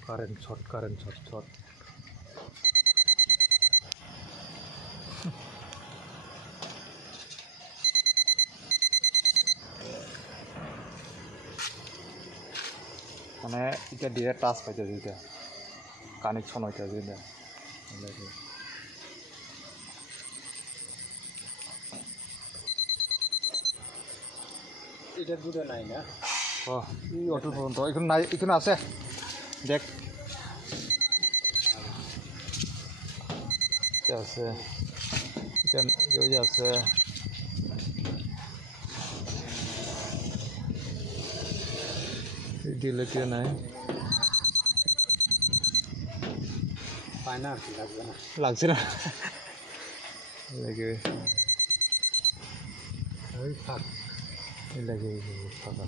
Current shot. মানে এটা দিয়ে টাচ পাইছে যেটা কানেকশন হইতে যেটা এটা দুটো নাই না ও এই অটো পর্যন্ত এখানে নাই এখানে আছে দেখ আছে এটা ইয়ে আছে দিলে কি নাই পায়না লাগছে না লাগে ওই ফাঁক লাগে ফাঁকা